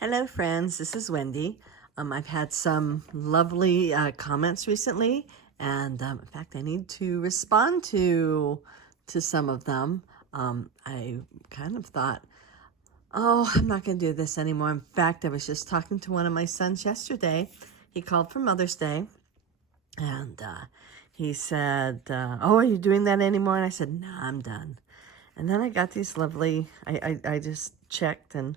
Hello friends, this is Wendy. I've had some lovely comments recently, and in fact I need to respond to some of them. I kind of thought, oh, I'm not going to do this anymore. In fact, I was just talking to one of my sons yesterday. He called for Mother's Day, and he said, oh, are you doing that anymore? And I said, no, I'm done. And then I got these lovely, I just checked and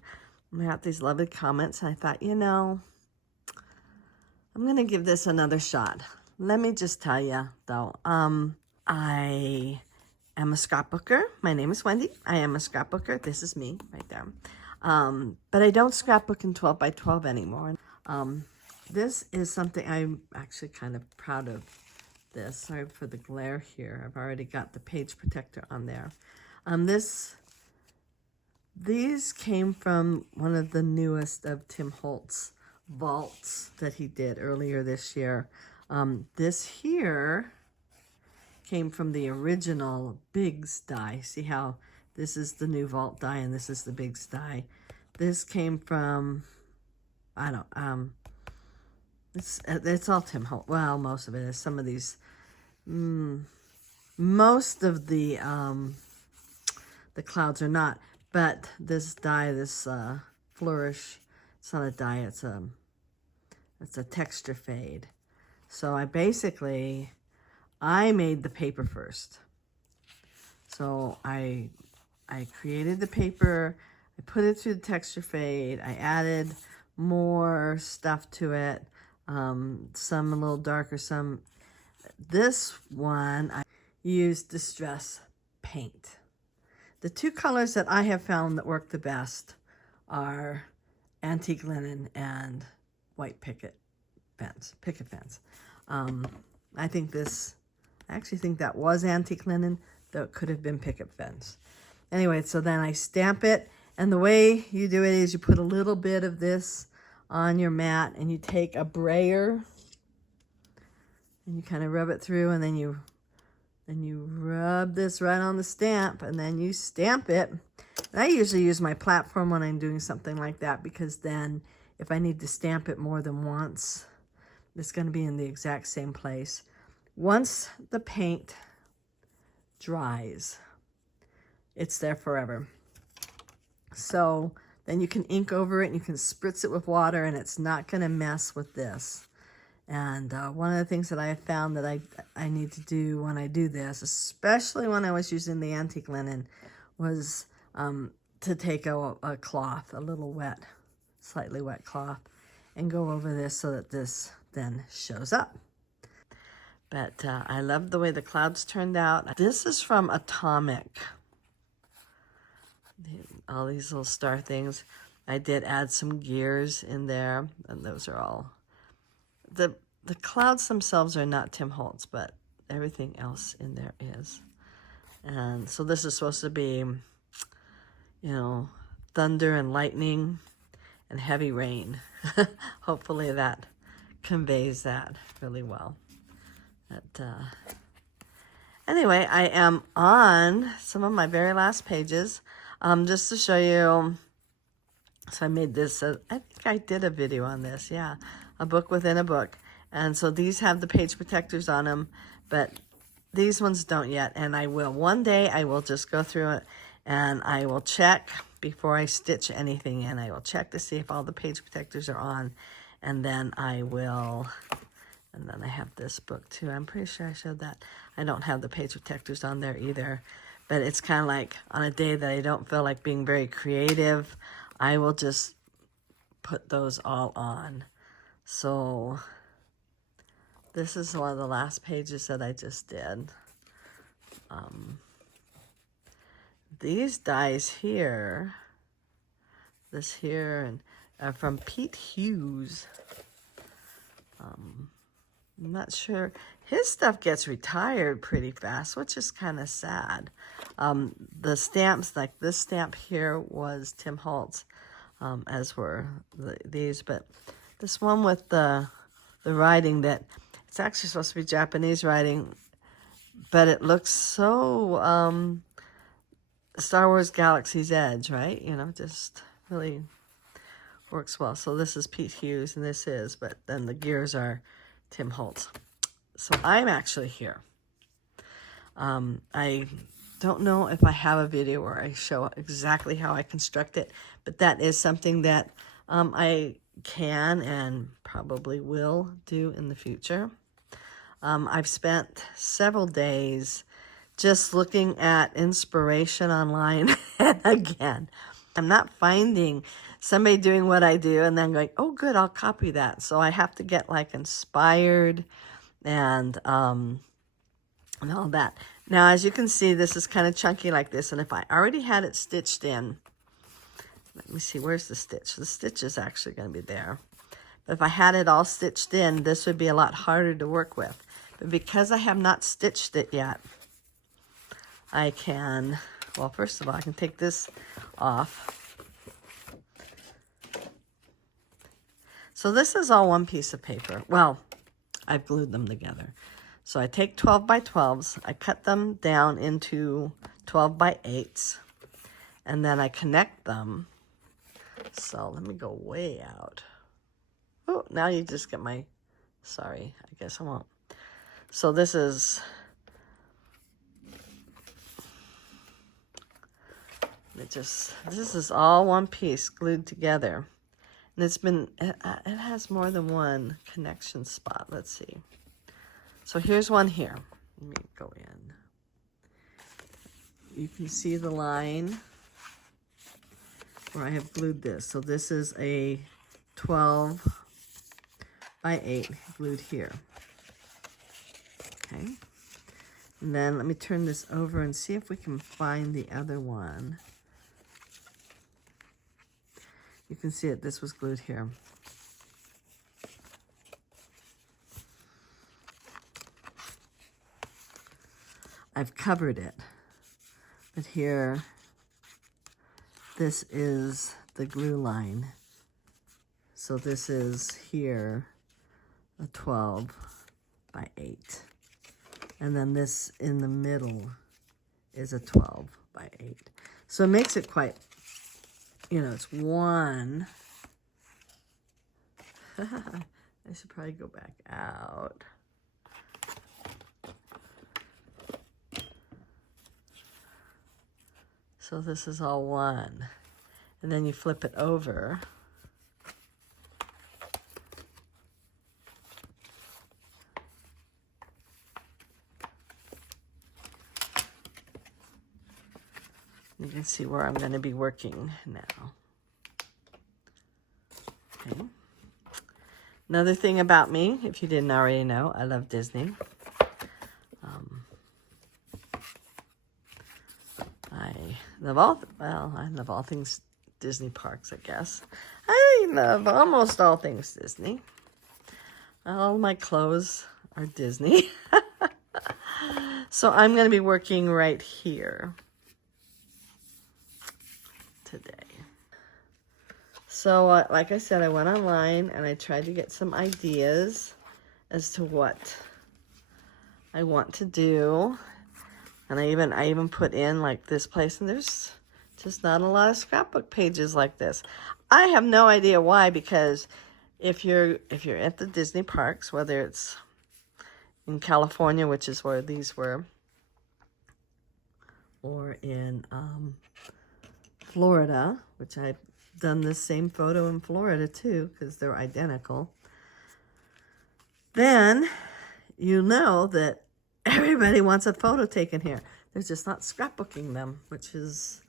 I got these lovely comments. And I thought, I'm going to give this another shot. Let me just tell you, though, I am a scrapbooker. My name is Wendy. I am a scrapbooker. This is me right there. But I don't scrapbook in 12 by 12 anymore. This is something I'm actually kind of proud of this. Sorry for the glare here. I've already got the page protector on there. These came from one of the newest of Tim Holtz vaults that he did earlier this year. This here came from the original Biggs die. See how this is the new vault die and this is the Biggs die. This came from, it's all Tim Holtz. Well, most of it is. Some of these, most of the clouds are not. But this die, this flourish, it's not a die, it's a texture fade. So I made the paper first. So I created the paper, I put it through the texture fade, I added more stuff to it, some a little darker, some. This one, I used Distress paint. The two colors that I have found that work the best are antique linen and white picket fence. I actually think that was antique linen, though it could have been picket fence. Anyway, so then I stamp it, and the way you do it is you put a little bit of this on your mat, and you take a brayer, and you kind of rub it through, and then you rub this right on the stamp, and then you stamp it. And I usually use my platform when I'm doing something like that, because then if I need to stamp it more than once, it's going to be in the exact same place. Once the paint dries, it's there forever. So then you can ink over it, and you can spritz it with water, and it's not going to mess with this. And one of the things that I have found that I need to do when I do this, especially when I was using the antique linen, was to take a cloth, a little wet, slightly wet cloth, and go over this so that this then shows up. But I love the way the clouds turned out. This is from Atomic. All these little star things. I did add some gears in there, and those are all... The clouds themselves are not Tim Holtz, but everything else in there is. And so this is supposed to be, thunder and lightning and heavy rain. Hopefully that conveys that really well. But anyway, I am on some of my very last pages, just to show you. So I made this, I think I did a video on this, yeah, a book within a book. And so these have the page protectors on them, but these ones don't yet. And I will, one day I will just go through it and I will check before I stitch anything in. I will check to see if all the page protectors are on, and then I will, and then I have this book too. I'm pretty sure I showed that. I don't have the page protectors on there either, but it's kind of like on a day that I don't feel like being very creative, I will just put those all on. So this is one of the last pages that I just did. These dies here, this here, and are from Pete Hughes. I'm not sure. His stuff gets retired pretty fast, which is kind of sad. The stamps, like this stamp here, was Tim Holtz, as were these. But this one with the writing, that it's actually supposed to be Japanese writing, but it looks so Star Wars Galaxy's Edge, right? Just really works well. So this is Pete Hughes and this is, but then the gears are Tim Holtz. So I'm actually here. I don't know if I have a video where I show exactly how I construct it, but that is something that I can and probably will do in the future. I've spent several days just looking at inspiration online. And again, I'm not finding somebody doing what I do and then going, oh, good, I'll copy that. So I have to get like inspired and all that. Now, as you can see, this is kind of chunky like this. And if I already had it stitched in, let me see, where's the stitch? The stitch is actually going to be there. But if I had it all stitched in, this would be a lot harder to work with. But because I have not stitched it yet, I can, well, first of all, I can take this off. So this is all one piece of paper. Well, I've glued them together. So I take 12 by 12s, I cut them down into 12 by 8s, and then I connect them. So let me go way out. Oh, now you just get my, sorry, I guess I won't. So this is, this is all one piece glued together. And it's been, it has more than one connection spot. Let's see. So here's one here. Let me go in. You can see the line where I have glued this. So this is a 12 by 8 glued here. Okay. And then let me turn this over and see if we can find the other one. You can see it, this was glued here. I've covered it, but here, this is the glue line. So this is here, a 12 by 8. And then this in the middle is a 12 by 8. So it makes it quite, you know, it's one. I should probably go back out. So this is all one. And then you flip it over. You can see where I'm going to be working now. Okay. Another thing about me, if you didn't already know, I love Disney. I love all things Disney parks, I guess. I love almost all things Disney. All my clothes are Disney. So I'm going to be working right here today. So like I said, I went online and I tried to get some ideas as to what I want to do. And I even put in like this place, and there's just not a lot of scrapbook pages like this. I have no idea why, because if you're at the Disney parks, whether it's in California, which is where these were, or in Florida, which I've done this same photo in Florida too, because they're identical, then you know that everybody wants a photo taken here. They're just not scrapbooking them, which is,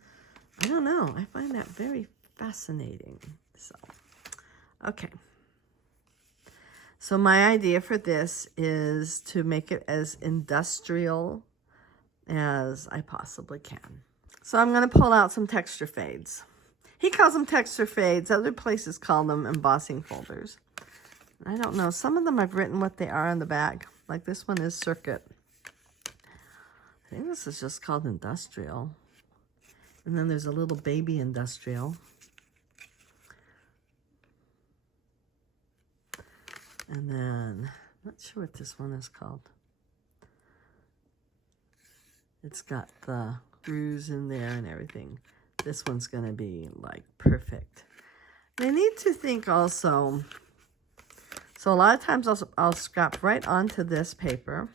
I don't know. I find that very fascinating. So, okay. So my idea for this is to make it as industrial as I possibly can. So I'm going to pull out some texture fades. He calls them texture fades. Other places call them embossing folders. I don't know. Some of them I've written what they are on the back. Like this one is Circuit. I think this is just called Industrial. And then there's a little baby Industrial. And then, not sure what this one is called. It's got the screws in there and everything. This one's going to be like perfect. I need to think also, so a lot of times I'll scrap right onto this paper,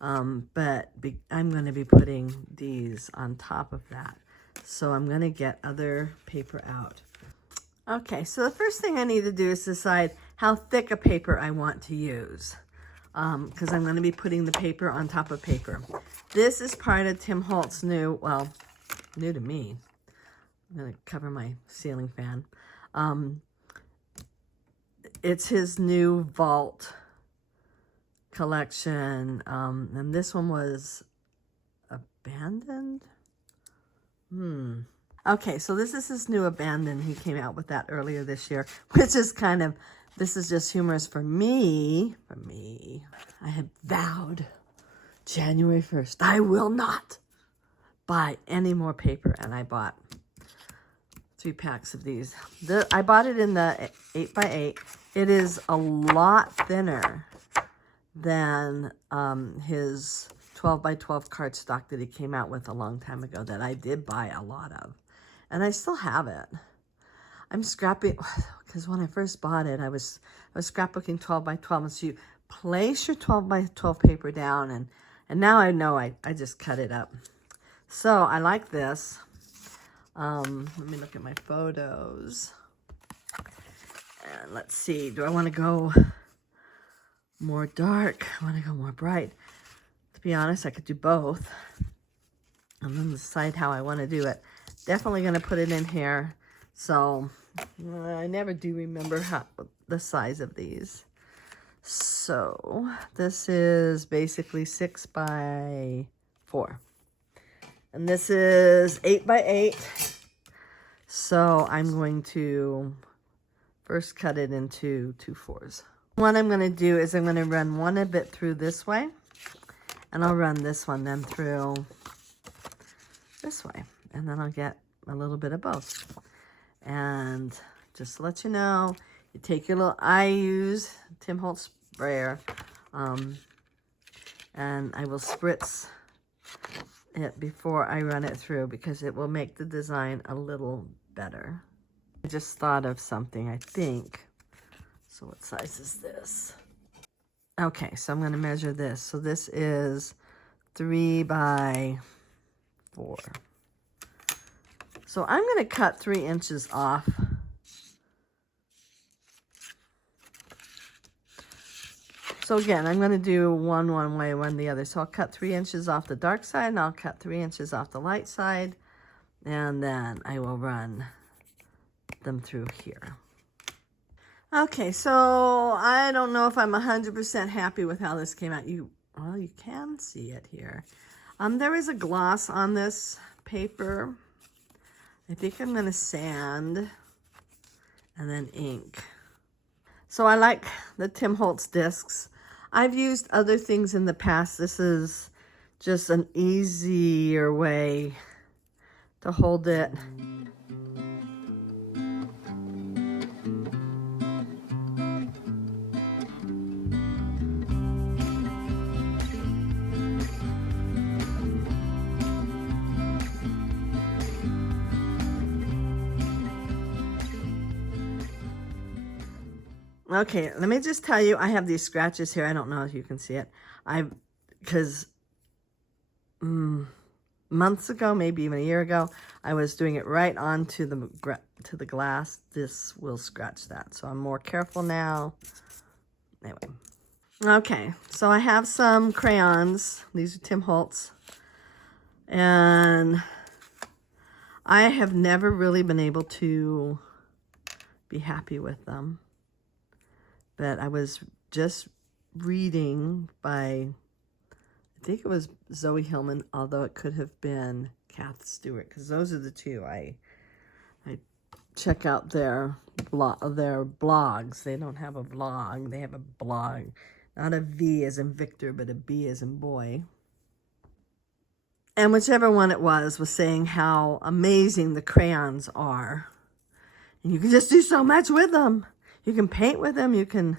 but I'm going to be putting these on top of that. So I'm going to get other paper out. Okay, so the first thing I need to do is decide how thick a paper I want to use, because I'm going to be putting the paper on top of paper. This is part of Tim Holtz's new, well, new to me. I'm going to cover my ceiling fan. It's his new vault collection, and this one was abandoned. Okay, so this is his new abandoned. He came out with that earlier this year, which is kind of, this is just humorous for me. I had vowed January 1st, I will not buy any more paper, and I bought 3 packs of these. I bought it in the 8x8. It is a lot thinner than his 12x12 cardstock that he came out with a long time ago that I did buy a lot of. And I still have it. I'm scrapping, because when I first bought it, I was scrapbooking 12x12. And so you place your 12x12 paper down, and now I know I just cut it up. So I like this. Let me look at my photos. And let's see, do I want to go more dark? I want to go more bright. To be honest, I could do both. And then decide how I want to do it. Definitely going to put it in here. So I never do remember the size of these. So this is basically 6x4. And this is 8x8. So I'm going to first cut it into 2 4s. What I'm going to do is I'm going to run one a bit through this way. And I'll run this one then through this way. And then I'll get a little bit of both. And just to let you know, you take your little, I use Tim Holtz sprayer. And I will spritz it before I run it through because it will make the design a little better. I just thought of something, I think. So what size is this? Okay, so I'm going to measure this. So this is 3x4. So I'm going to cut 3 inches off. So again, I'm going to do one way, one the other. So I'll cut 3 inches off the dark side, and I'll cut 3 inches off the light side, and then I will run them through here. Okay, so I don't know if I'm 100% happy with how this came out. Well, you can see it here. There is a gloss on this paper. I think I'm going to sand and then ink. So I like the Tim Holtz discs. I've used other things in the past. This is just an easier way to hold it. Okay, let me just tell you, I have these scratches here. I don't know if you can see it. Because months ago, maybe even a year ago, I was doing it right onto the glass. This will scratch that. So I'm more careful now. Anyway. Okay, so I have some crayons. These are Tim Holtz. And I have never really been able to be happy with them. But I was just reading by, I think it was Zoe Hillman, although it could have been Kath Stewart, because those are the two I check out their blogs. They don't have a vlog, they have a blog. Not a V as in Victor, but a B as in boy. And whichever one it was saying how amazing the crayons are. And you can just do so much with them. You can paint with them, you can,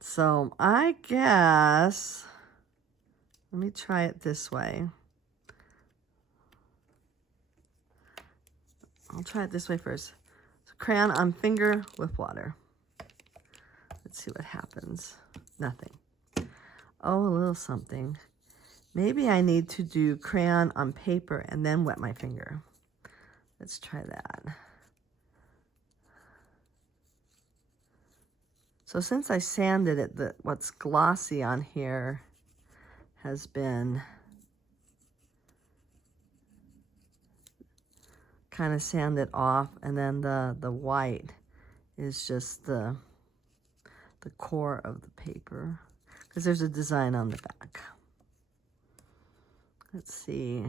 so I guess, let me try it this way. I'll try it this way first. So crayon on finger with water. Let's see what happens. Nothing. Oh, a little something. Maybe I need to do crayon on paper and then wet my finger. Let's try that. So since I sanded it, what's glossy on here has been kind of sanded off, and then the white is just the core of the paper, because there's a design on the back. Let's see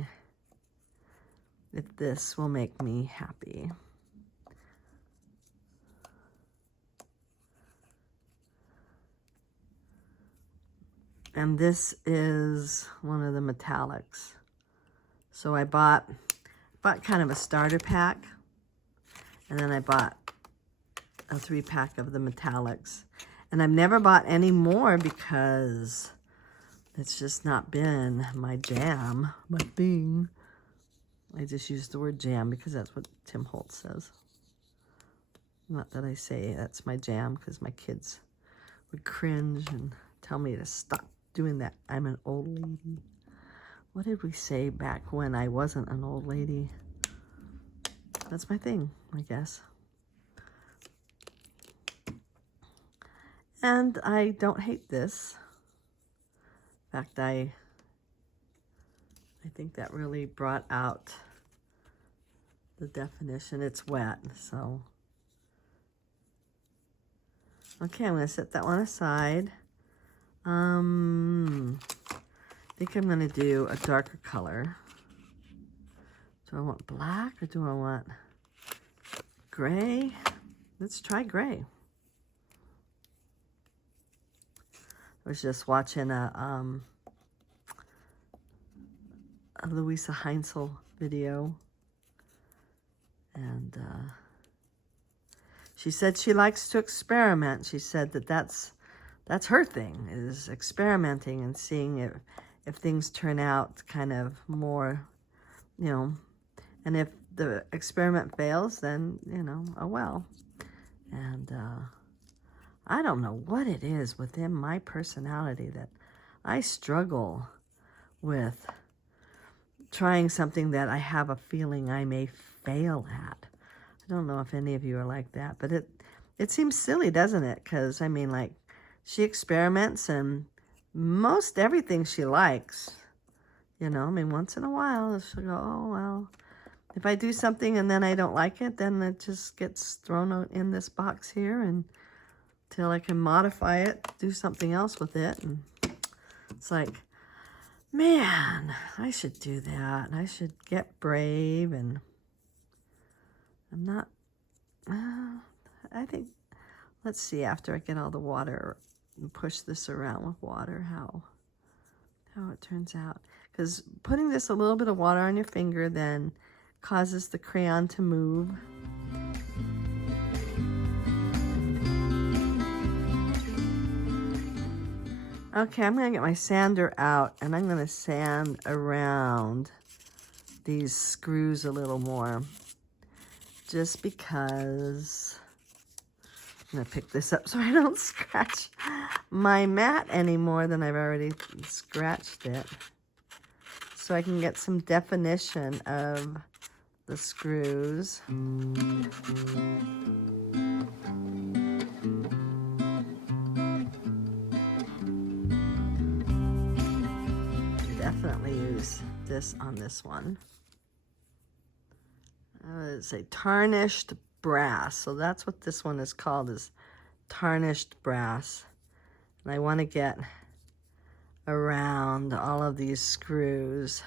if this will make me happy. And this is one of the metallics. So I bought kind of a starter pack, and then I bought a 3-pack of the metallics. And I've never bought any more because it's just not been my jam, my thing. I just use the word jam because that's what Tim Holtz says. Not that I say that's my jam, because my kids would cringe and tell me to stop doing that. I'm an old lady. What did we say back when I wasn't an old lady? That's my thing, I guess. And I don't hate this. In fact, I think that really brought out the definition. It's wet, so. Okay, I'm gonna set that one aside. I think I'm gonna do a darker color. Do I want black or do I want gray? Let's try gray. I was just watching a Louisa Heinzel video, and she said she likes to experiment. She said that's her thing, is experimenting and seeing if things turn out kind of more, you know, and if the experiment fails, then, you know, oh well. And I don't know what it is within my personality that I struggle with trying something that I have a feeling I may fail at. I don't know if any of you are like that, but it seems silly, doesn't it? Because, I mean, like, she experiments, and most everything she likes, you know, I mean, once in a while, she'll go, oh, well, if I do something and then I don't like it, then it just gets thrown out in this box here until I can modify it, do something else with it. And it's like, man, I should do that. I should get brave, and I'm not, I think, let's see, after I get all the water and push this around with water, how it turns out. Because putting this a little bit of water on your finger then causes the crayon to move. Okay, I'm going to get my sander out, and I'm going to sand around these screws a little more, just because I'm going to pick this up so I don't scratch my mat any more than I've already scratched it, so I can get some definition of the screws. Definitely use this on this one. It's a tarnished brass, so that's what this one is called, is tarnished brass. And I want to get around all of these screws,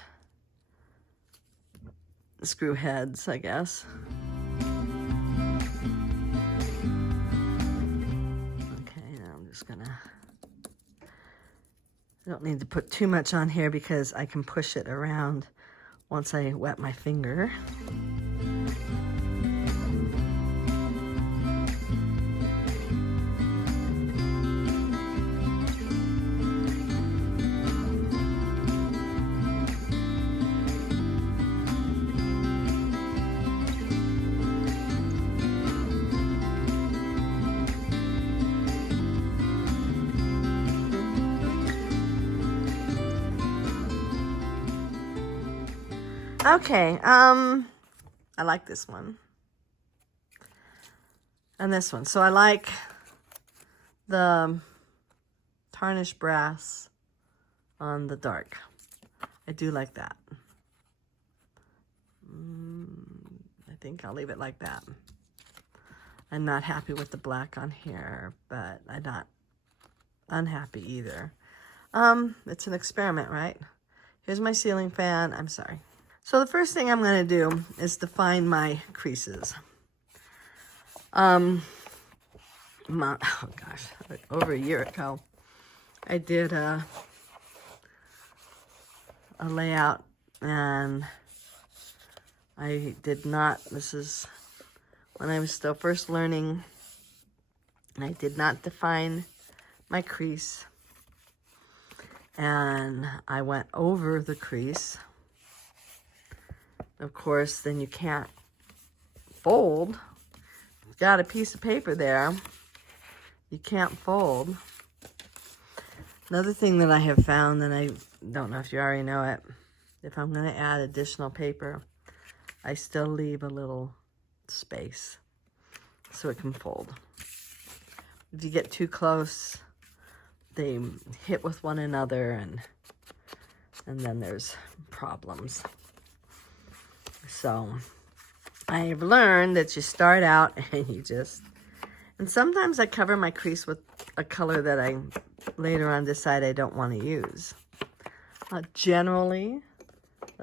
screw heads, I guess. Okay, now I'm just gonna, I don't need to put too much on here because I can push it around once I wet my finger. Okay, I like this one. And this one. So I like the tarnished brass on the dark. I do like that. I think I'll leave it like that. I'm not happy with the black on here, but I'm not unhappy either. It's an experiment, right? Here's my ceiling fan. I'm sorry. So the first thing I'm going to do is define my creases. Oh gosh, over a year ago, I did a layout, and I did not, this is when I was still first learning, I did not define my crease, and I went over the crease. Of course, then you can't fold. You've got a piece of paper there. You can't fold. Another thing that I have found, and I don't know if you already know it, if I'm going to add additional paper, I still leave a little space so it can fold. If you get too close, they hit with one another, and then there's problems. So I've learned that you start out and you just, and sometimes I cover my crease with a color that I later on decide I don't want to use. Generally,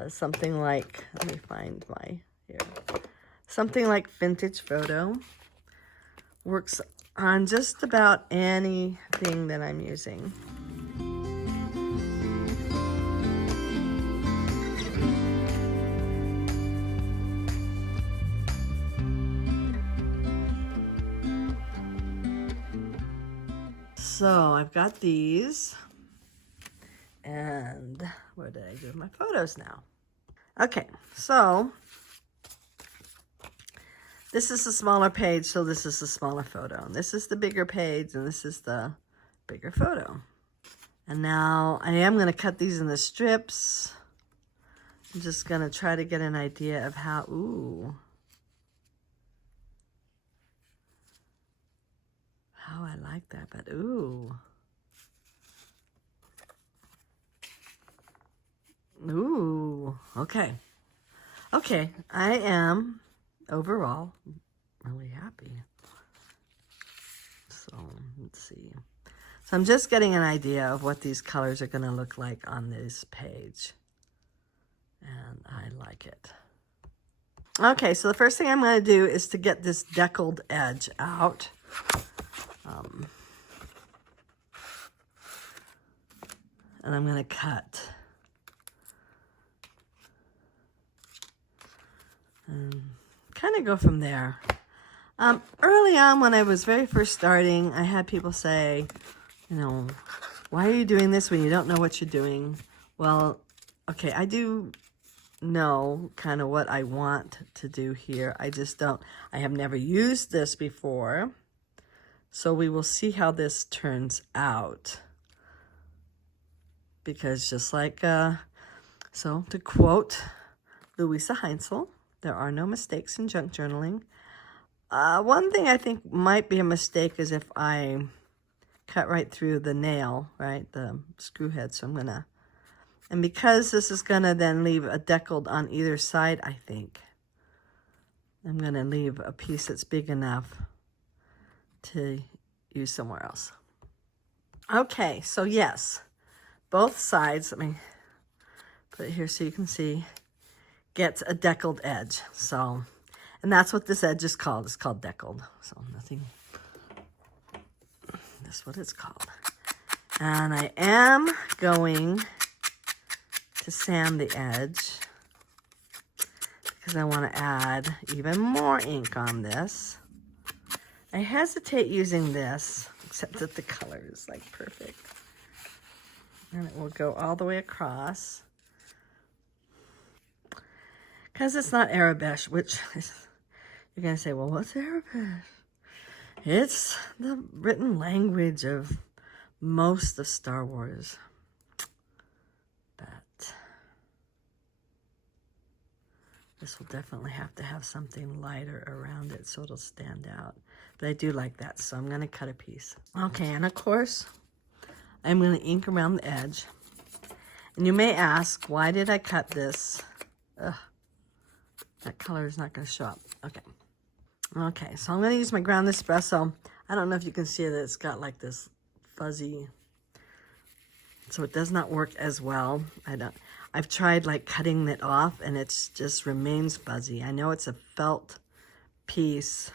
something like, let me find my, here. Something like Vintage Photo works on just about anything that I'm using. So I've got these, and where did I do my photos now? Okay, so this is the smaller page, so this is the smaller photo. And this is the bigger page, and this is the bigger photo. And now I am going to cut these into strips. I'm just going to try to get an idea of how, ooh, how I like that, but ooh. Ooh, okay. Okay, I am overall really happy. So let's see. So I'm just getting an idea of what these colors are going to look like on this page. And I like it. Okay, so the first thing I'm going to do is to get this deckled edge out. And I'm going to cut. And kind of go from there. Early on, when I was very first starting, I had people say, you know, why are you doing this when you don't know what you're doing? Well, okay, I do know kind of what I want to do here. I just don't, I have never used this before. So we will see how this turns out. Because just like, so to quote Louisa Heinzel, there are no mistakes in junk journaling. One thing I think might be a mistake is if I cut right through the nail, right, the screw head. So I'm going to, and because this is going to then leave a deckled on either side, I think I'm going to leave a piece that's big enough to use somewhere else. Okay, so yes, both sides, let me put it here so you can see, gets a deckled edge. So, and that's what this edge is called. It's called deckled. So nothing, that's what it's called. And I am going to sand the edge because I want to add even more ink on this. I hesitate using this, except that the color is like perfect. And it will go all the way across. Because it's not Arabic, which is, you're going to say, well, what's Arabic? It's the written language of most of Star Wars. But This will definitely have to have something lighter around it so it'll stand out. But I do like that, so I'm going to cut a piece. Okay, and of course, I'm going to ink around the edge. And you may ask, why did I cut this? Ugh, that color is not going to show up. Okay. Okay, so I'm going to use my ground espresso. I don't know if you can see that it's got like this fuzzy, so it does not work as well. I've tried like cutting it off and it just remains fuzzy. I know it's a felt piece.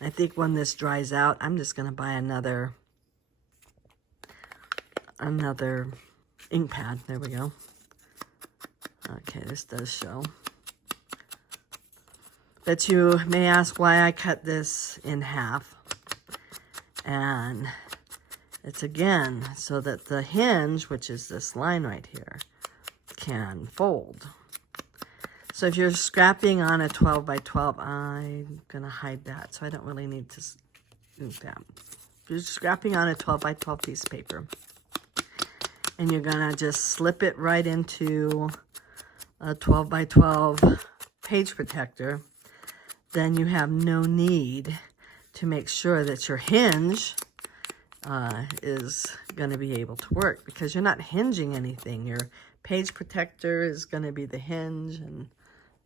I think when this dries out, I'm just going to buy another ink pad. There we go. Okay, this does show. But you may ask why I cut this in half. And it's again so that the hinge, which is this line right here, can fold. So if you're scrapping on a 12 by 12, I'm going to hide that, so I don't really need to do that. If you're scrapping on a 12 by 12 piece of paper, and you're going to just slip it right into a 12 by 12 page protector, then you have no need to make sure that your hinge is going to be able to work, because you're not hinging anything. Your page protector is going to be the hinge, and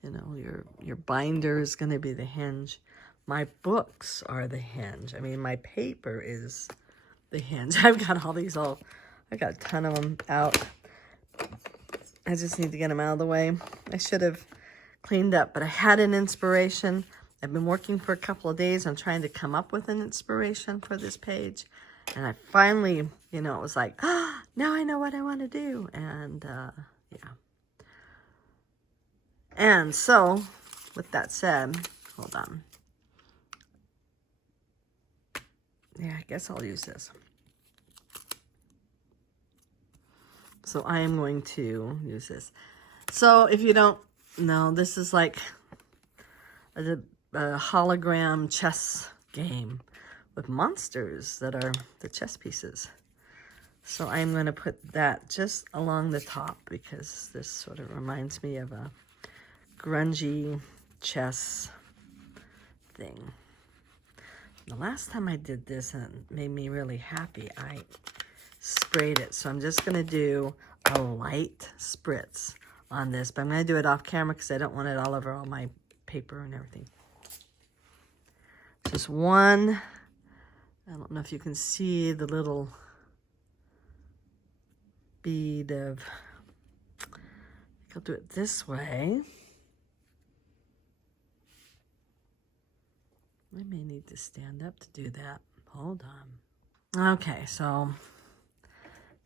you know, your binder is going to be the hinge. My books are the hinge. I mean, my paper is the hinge. I've got all these I got a ton of them out. I just need to get them out of the way. I should have cleaned up, but I had an inspiration. I've been working for a couple of days on trying to come up with an inspiration for this page. And I finally, you know, it was like, oh, now I know what I want to do. And yeah. And so, with that said, hold on. Yeah, I guess I'll use this. So I am going to use this. So if you don't know, this is like a hologram chess game with monsters that are the chess pieces. So I'm going to put that just along the top, because this sort of reminds me of a grungy chess thing. The last time I did this, and it made me really happy, I sprayed it. So I'm just going to do a light spritz on this, but I'm going to do it off camera because I don't want it all over all my paper and everything. Just one. I don't know if you can see the little bead of, I'll do it this way. I may need to stand up to do that. Hold on. Okay, so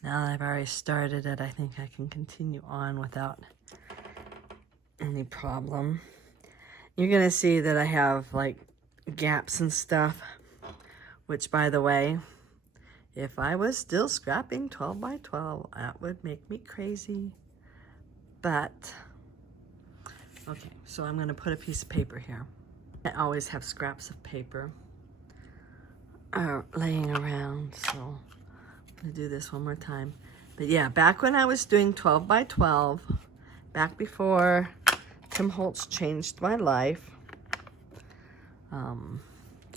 now that I've already started it, I think I can continue on without any problem. You're going to see that I have like gaps and stuff, which, by the way, if I was still scrapping 12 by 12, that would make me crazy. But, okay, so I'm going to put a piece of paper here. I always have scraps of paper laying around, so I'm going to do this one more time. But yeah, back when I was doing 12 by 12, back before Tim Holtz changed my life,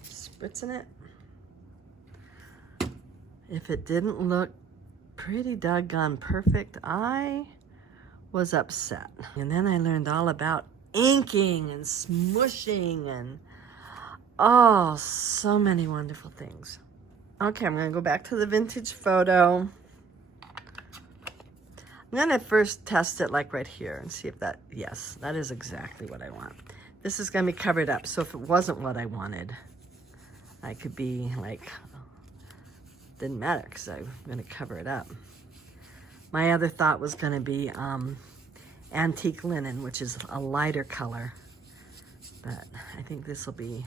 spritzing it. If it didn't look pretty doggone perfect, I was upset. And then I learned all about inking and smushing and oh, so many wonderful things. Okay, I'm gonna go back to the vintage photo. I'm gonna first test it like right here and see if that, yes, that is exactly what I want. This is gonna be covered up, so if it wasn't what I wanted, I could be like, didn't matter because I'm gonna cover it up. My other thought was gonna be antique linen, which is a lighter color, but I think this will be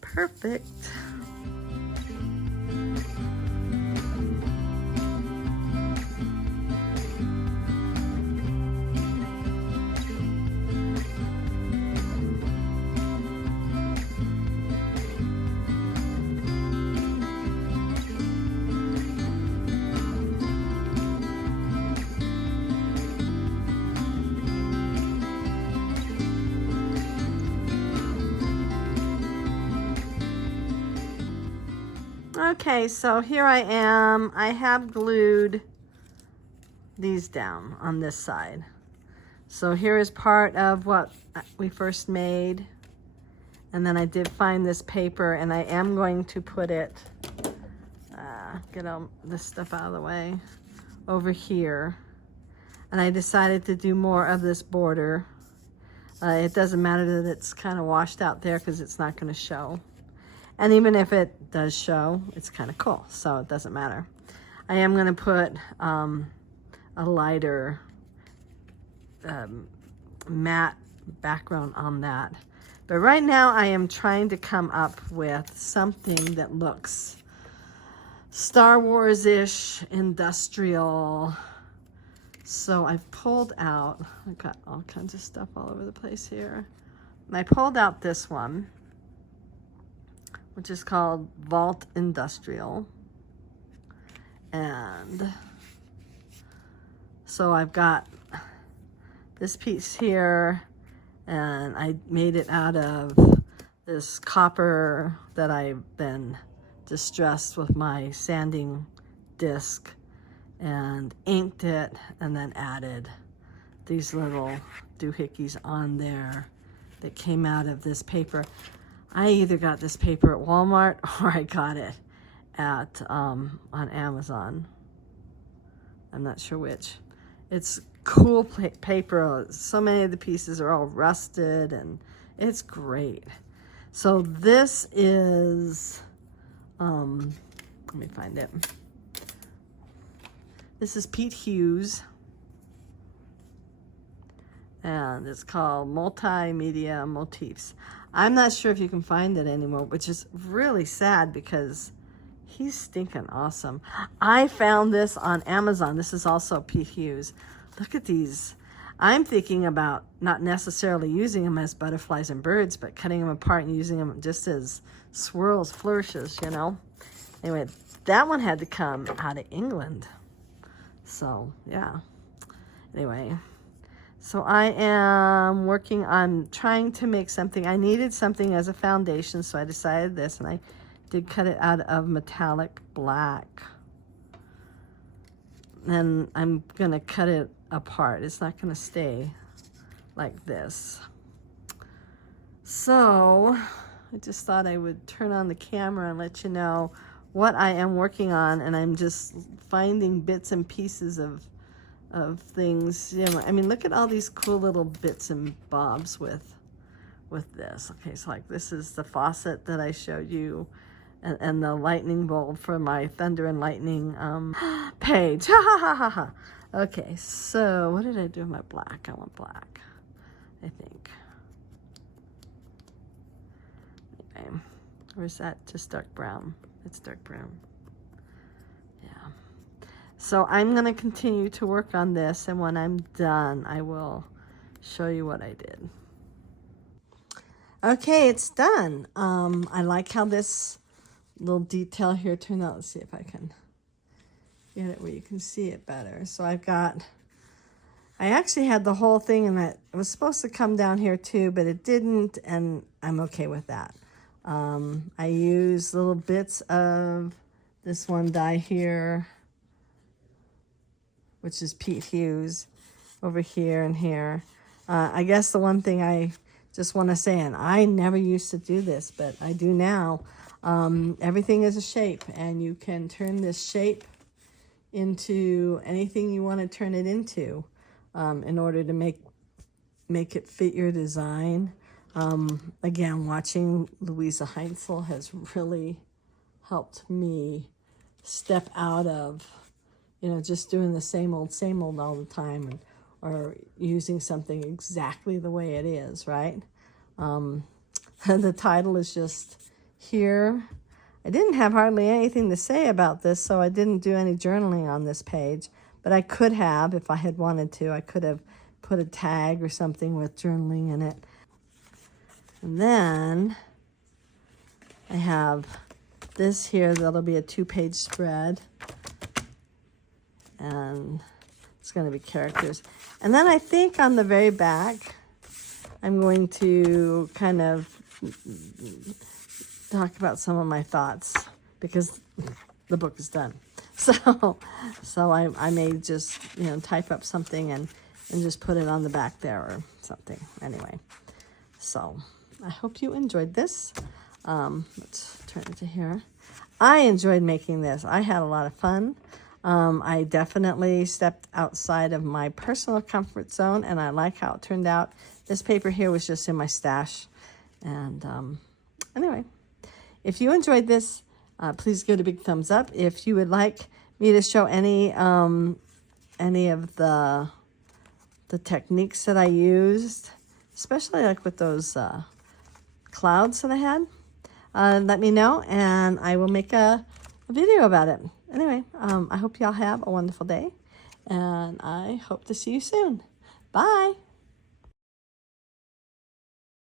perfect. Okay, so here I am. I have glued these down on this side. So here is part of what we first made. And then I did find this paper, and I am going to put it, get all this stuff out of the way, over here. And I decided to do more of this border. It doesn't matter that it's kind of washed out there because it's not going to show. And even if it does show, it's kind of cool, so it doesn't matter. I am going to put a lighter matte background on that. But right now I am trying to come up with something that looks Star Wars-ish, industrial. So I've pulled out, I've got all kinds of stuff all over the place here. And I pulled out this one, which is called Vault Industrial. And so I've got this piece here, and I made it out of this copper that I've been distressed with my sanding disc, and inked it, and then added these little doohickeys on there that came out of this paper. I either got this paper at Walmart or I got it at on Amazon. I'm not sure which. It's cool paper. So many of the pieces are all rusted, and it's great. So this is, let me find it. This is Pete Hughes, and it's called Multimedia Motifs. I'm not sure if you can find it anymore, which is really sad because he's stinking awesome. I found this on Amazon. This is also Pete Hughes. Look at these. I'm thinking about not necessarily using them as butterflies and birds, but cutting them apart and using them just as swirls, flourishes, you know. Anyway, that one had to come out of England. So, yeah. Anyway, so I am working on trying to make something. I needed something as a foundation, so I decided this, and I did cut it out of metallic black. And I'm going to cut it apart. It's not going to stay like this. So, I just thought I would turn on the camera and let you know what I am working on, and I'm just finding bits and pieces of things. You know, I mean, look at all these cool little bits and bobs with this. Okay, so like this is the faucet that I showed you, and the lightning bolt for my thunder and lightning page. Ha ha ha ha ha. Okay, so what did I do with my black? I want black, I think. Okay, or is that just dark brown? It's dark brown. Yeah. So I'm going to continue to work on this, and when I'm done, I will show you what I did. Okay, it's done. I like how this little detail here turned out. Let's see if I can get it where you can see it better. So I actually had the whole thing, and it was supposed to come down here too, but it didn't, and I'm okay with that. I use little bits of this one die here, which is Pete Hughes, over here and here. I guess the one thing I just want to say, and I never used to do this, but I do now, everything is a shape, and you can turn this shape into anything you want to turn it into in order to make it fit your design. Again, watching Louisa Heinzel has really helped me step out of, you know, just doing the same old all the time, or using something exactly the way it is, right? The title is just here. I didn't have hardly anything to say about this, so I didn't do any journaling on this page, but I could have, if I had wanted to. I could have put a tag or something with journaling in it. And then I have this here that'll be a 2-page spread, and it's going to be characters. And then I think on the very back, I'm going to kind of talk about some of my thoughts because the book is done. So I may just, type up something and just put it on the back there or something. Anyway, so I hope you enjoyed this. Let's turn it to here. I enjoyed making this. I had a lot of fun. I definitely stepped outside of my personal comfort zone, and I like how it turned out. This paper here was just in my stash. And anyway, if you enjoyed this, please give it a big thumbs up. If you would like me to show any of the techniques that I used, especially like with those clouds that I had, let me know, and I will make a video about it. Anyway, I hope y'all have a wonderful day, and I hope to see you soon. Bye.